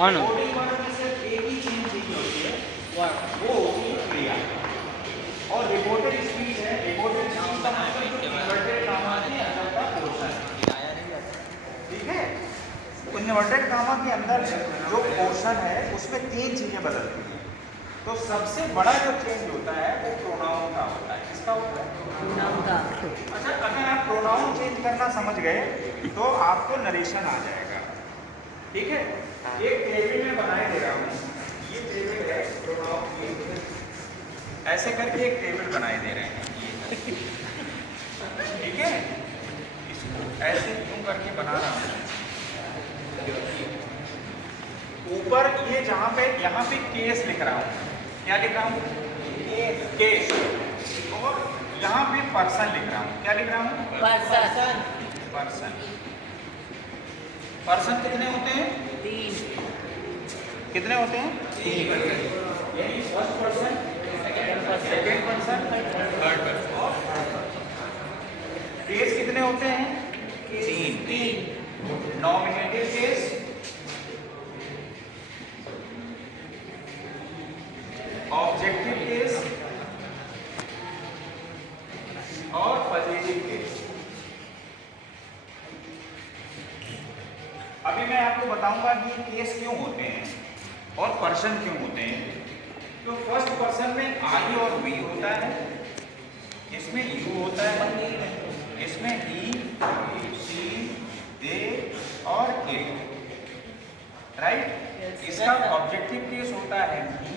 On reporting verb में सिर्फ एक ही चीज चाहिए होती है, वो होती है क्रिया। और रिपोर्टेड स्पीच है, रिपोर्टेड स्पीच का मतलब जो इन्वर्टेड कामा के अंदर का पोर्शन है, ठीक है। इन्वर्टेड कामा के अंदर जो पोर्शन है उसमें तीन चीजें बदलती हैं। तो सबसे बड़ा जो चेंज होता है वो प्रोनाउन का होता है। किसका होता है? प्रोनाउन का। अच्छा, अगर आप प्रोनाउन चेंज करना समझ गए तो आपको नरेशन आ जाएगा, ठीक है। एक टेबल में बनाए दे रहा हूँ, ये टेबल है प्रोनाउन की, ऐसे करके एक टेबल बनाए दे रहे हैं ये, ठीक है। इसको ऐसे यूं करके बना रहा हूँ। ऊपर ये जहाँ पे यहाँ पे केस लिख रहा हूँ, क्या लिख रहा हूँ? केस। और यहाँ पे पर्सन लिख रहा हूँ, क्या लिख रहा हूँ? पर्सन। पर्सन। पर्सन कितने होते हैं? 3। कितने होते हैं? 3। यानी first person, second person, third person. और केस कितने होते हैं? 3। नॉमिनेटिव केस, ऑब्जेक्टिव केस और पॉजिटिव केस। अभी मैं आपको बताऊंगा कि ये केस क्यों होते हैं और पर्सन क्यों होते हैं। तो फर्स्ट पर्सन में आई और वी होता है, इसमें यू होता है, इसमें ही, शी, दे और इट, राइट। इसका ऑब्जेक्टिव केस होता है मी,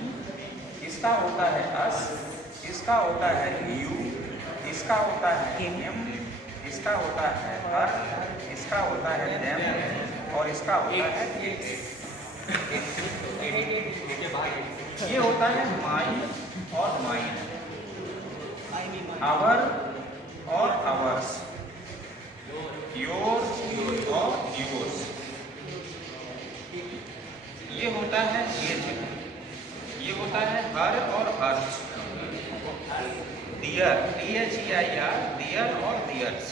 इसका होता है अस, इसका होता है यू, इसका होता है हिम, इसका होता है हर, इसका होता है देम और इसका होता है इट। ये होता है माई और माइन, आवर और आवर्स, योर और योर्स। ये होता है ये होता है हर और हर्ष, डियर, DHEIR, डियर और डियर्स।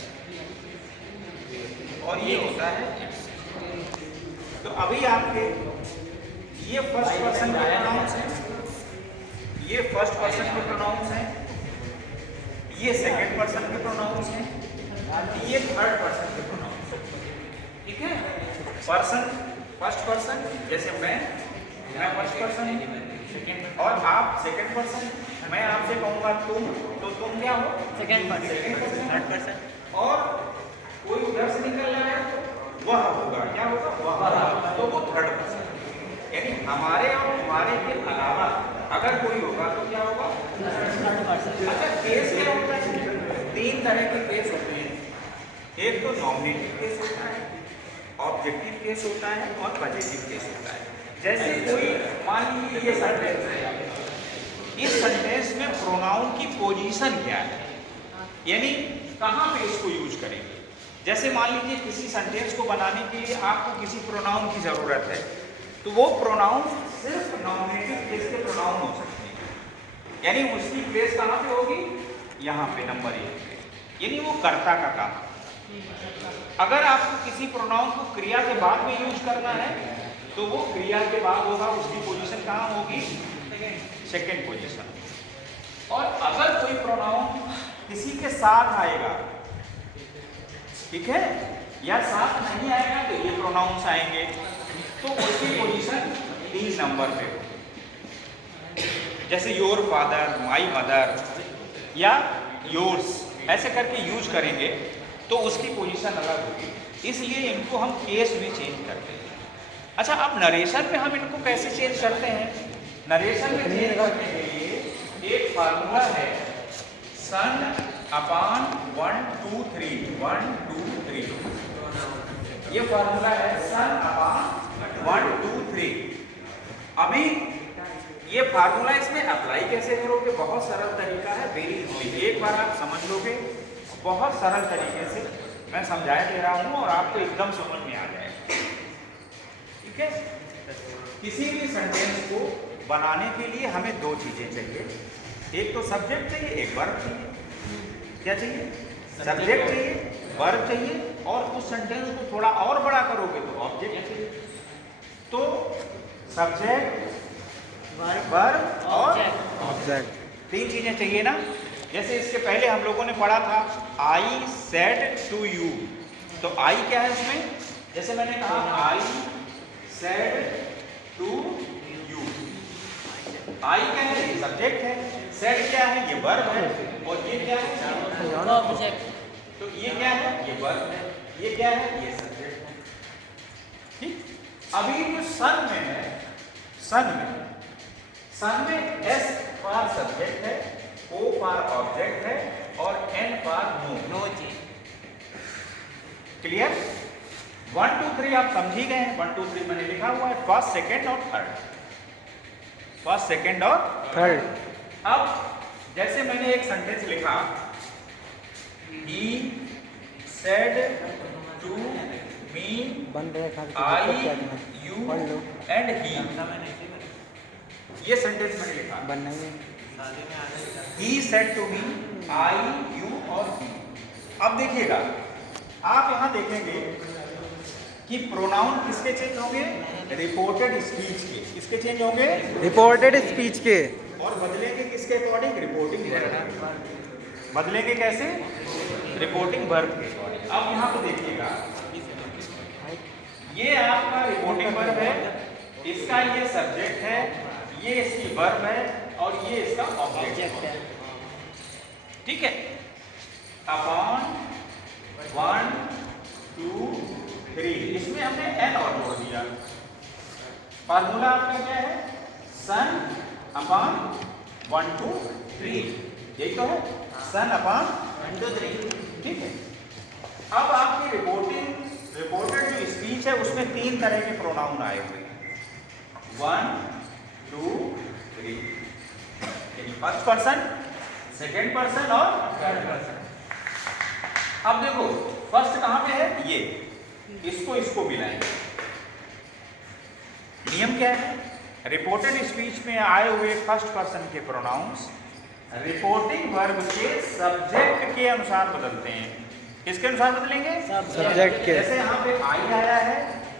और ये होता है इट्स। तो अभी आपके ये फर्स्ट पर्सन के प्रोनाउंस हैं, ये फर्स्ट पर्सन के प्रोनाउंस हैं, ये सेकंड पर्सन के प्रोनाउंस हैं, ये थर्ड पर्सन के प्रोनाउंस हैं, ठीक है। पर्सन, फर्स्ट पर्सन, जैसे मैं फर्स्ट पर्सन और आप सेकंड पर्सन। मैं आपसे कहूँगा तुम, तो तुम क्या हो? Second person. Third person. और कोई उधर से निकल रहा है तो वह होगा, क्या होगा? वह, तो वो थर्ड पर्सन। यानी हमारे और तुम्हारे के अलावा अगर कोई होगा तो क्या होगा? Third person. अच्छा, केस क्या होता है? 3 तरह के केस होते हैं। एक तो नॉमिनेटिव केस होता है, ऑब्जेक्टिव केस होता है और पॉजिटिव केस होता है। जैसे कोई मान लीजिए ये सेंटेंस है, इस सेंटेंस में प्रोनाउन की पोजीशन क्या है, यानी कहाँ पे इसको यूज करेंगे। जैसे मान लीजिए किसी सेंटेंस को बनाने के लिए आपको किसी प्रोनाउन की जरूरत है, तो वो प्रोनाउन सिर्फ नॉमिनेटिव केस के प्रोनाउन हो सकते हैं। यानी उसकी प्लेस कहाँ पे होगी? यहाँ पे नंबर 1 पे, यानी वो कर्ता का काम। अगर आपको किसी प्रोनाउन को क्रिया के बाद में यूज करना है तो वो क्रिया के बाद होगा, उसकी पोजीशन कहाँ होगी? Second position. और अगर कोई प्रोनाउन किसी के साथ आएगा, ठीक है, या साथ नहीं आएगा तो ये प्रोनाउंस आएंगे, तो उसकी पोजीशन 3 नंबर पे होगी। जैसे योर फादर, माई मदर या योर्स, ऐसे करके यूज करेंगे तो उसकी पोजीशन अलग होगी। इसलिए इनको हम केस में चेंज करते हैं। अच्छा, अब नरेशन में हम इनको कैसे चेंज करते हैं? नरेशन में चेंज करने के लिए एक फार्मूला है, सन अपान 1 2 3, 1 2 3। ये फार्मूला है सन अपान 1 2 3। अभी ये फार्मूला इसमें अप्लाई कैसे करोगे? बहुत सरल तरीका है, वेरी इजी। एक बार आप समझ लोगे, बहुत सरल तरीके से मैं समझाया दे रहा हूँ और आपको एकदम समझ में आ जाएगा, ठीक है। किसी भी सेंटेंस को बनाने के लिए हमें 2 चीजें चाहिए, एक तो सब्जेक्ट चाहिए, एक वर्ब चाहिए। क्या चाहिए? सब्जेक्ट चाहिए, वर्ब चाहिए, और उस सेंटेंस को थोड़ा और बड़ा करोगे तो ऑब्जेक्ट चाहिए। तो सब्जेक्ट, वर्ब, वर्ब और ऑब्जेक्ट। ऑब्जेक्ट। 3 चीजें चाहिए ना। जैसे इसके पहले हम लोगों ने पढ़ा था आई सेड टू यू, तो आई क्या है उसमें, जैसे मैंने कहा आई सेड टू यू, आई क्या है, ये सब्जेक्ट है, सेड क्या है, ये वर्ब है, और ये क्या है, ऑब्जेक्ट। तो ये क्या है, ये वर्ब है, ये क्या है, ये सब्जेक्ट है। ठीक। अभी जो सन में है, सन में एस फॉर सब्जेक्ट है, ओ फॉर ऑब्जेक्ट है और N for no. No change. Clear? 1 2 3 आप समझ ही गए हैं। 1 2 3 मैंने लिखा हुआ है, फर्स्ट सेकेंड और थर्ड, फर्स्ट सेकेंड और थर्ड। अब जैसे मैंने एक सेंटेंस लिखा, ही सेड टू मी बन रहे खा आई यू पढ़ लो। एंड ही, ये सेंटेंस मैंने लिखा। बनना ही है। He said to me, I, you और he। अब देखिएगा, आप यहाँ देखेंगे कि प्रोनाउन किसके चेंज होंगे, रिपोर्टेड स्पीच के। किसके चेंज होंगे, रिपोर्टेड स्पीच के। और बदलेंगे किसके अकॉर्डिंग, रिपोर्टिंग वर्ब। बदलेंगे कैसे, रिपोर्टिंग वर्ब के अकॉर्डिंग। अब यहाँ पे देखिएगा, ये आपका रिपोर्टिंग वर्ब है, इसका ये सब्जेक्ट है, ये इसकी वर्ब है और ये इसका ऑब्जेक्ट है। ठीक है। अपॉन 1 2 3, इसमें हमने एन और जोड़ दिया। फार्मूला आपका क्या है, सन अपॉन 1 2 3, यही तो है, सन अपॉन 1 2 3। ठीक है। अब आपकी रिपोर्टेड जो स्पीच है उसमें 3 तरह के प्रोनाउन आए हुए हैं, 1 2 3, यानी फर्स्ट पर्सन, सेकेंड पर्सन और थर्ड पर्सन। अब देखो फर्स्ट कहां पे है, ये, इसको मिलाएंगे। नियम क्या है, रिपोर्टेड स्पीच में आए हुए फर्स्ट पर्सन के प्रोनाउंस रिपोर्टिंग वर्ब के सब्जेक्ट के अनुसार बदलते हैं। किसके अनुसार बदलेंगे, सब्जेक्ट के। जैसे यहाँ पे आई आया है,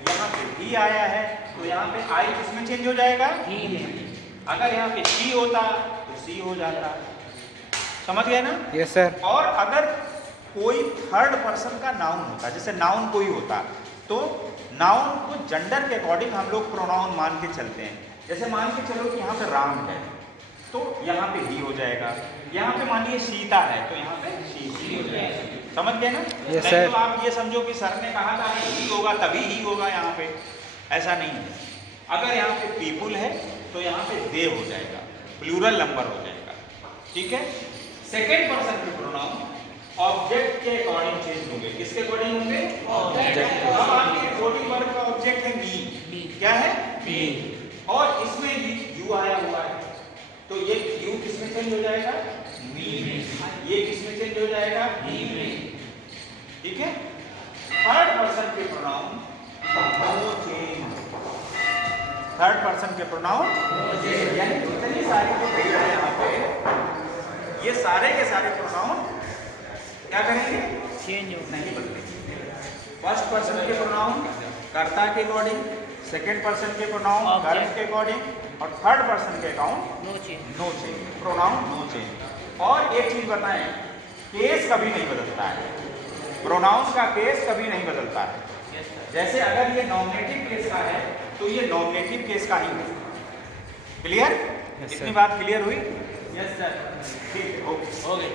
यहाँ पे ही आया है, तो यहाँ पे आई किसमें चेंज हो जाएगा, ही है। अगर यहाँ पे सी होता तो सी हो जाता। समझ गए ना। Yes sir. और अगर कोई थर्ड पर्सन का नाउन होता, जैसे नाउन कोई होता, तो नाउन को जेंडर के अकॉर्डिंग हम लोग प्रोनाउन मान के चलते हैं। जैसे मान के चलो कि यहाँ पे राम है, तो यहाँ पे ही हो जाएगा। यहाँ पे मानिए सीता है, तो यहाँ पे शी हो जाएगा। समझ गए ना। Yes, नहीं sir। तो आप ये समझो कि सर ने कहा था ही होगा तभी ही होगा, यहाँ पे ऐसा नहीं है। अगर यहाँ पे पीपुल है तो यहाँ पे दे हो जाएगा, प्लूरल नंबर हो जाएगा। ठीक है। सेकेंड पर्सन के प्रोनाउन ऑब्जेक्ट के अकॉर्डिंग चेंज होंगे। किसके अकॉर्डिंग होंगे, ऑब्जेक्ट। अब आपके रिपोर्टिंग वर्ब का ऑब्जेक्ट है मी। क्या है, मी। और इसमें यू आया हुआ है, तो ये यू किसमें चेंज हो जाएगा, मी में। ये किसमें चेंज हो जाएगा, ही में। ठीक है। थर्ड पर्सन के pronoun no change. Third person के प्रोनाउन यानी जितनी सारी जो क्रिया है यहाँ पे, ये सारे के सारे प्रोनाउन क्या करेंगे, चेंज हो। नहीं बदलेंगे। फर्स्ट पर्सन के प्रोनाउन कर्ता के अकॉर्डिंग, सेकेंड पर्सन के प्रोनाउन वर्ब के अकॉर्डिंग और थर्ड पर्सन के account no change. No change, pronoun no change. और एक चीज बताएं, केस कभी नहीं बदलता है, प्रोनाउन का केस कभी नहीं बदलता है। जैसे अगर ये नॉमिनेटिव केस का है तो ये नॉमिनेटिव केस का ही होगा। क्लियर? Yes, इतनी sir। बात क्लियर हुई? Yes sir. ठीक, ओके। हो गए।